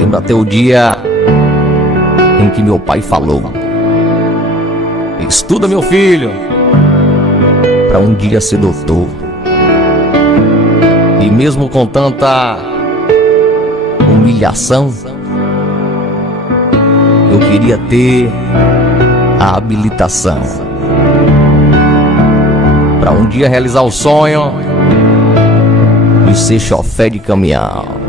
Lembro até o dia em que meu pai falou: estuda, meu filho, pra um dia ser doutor. E mesmo com tanta humilhação, eu queria ter a habilitação pra um dia realizar o sonho de ser chofé de caminhão.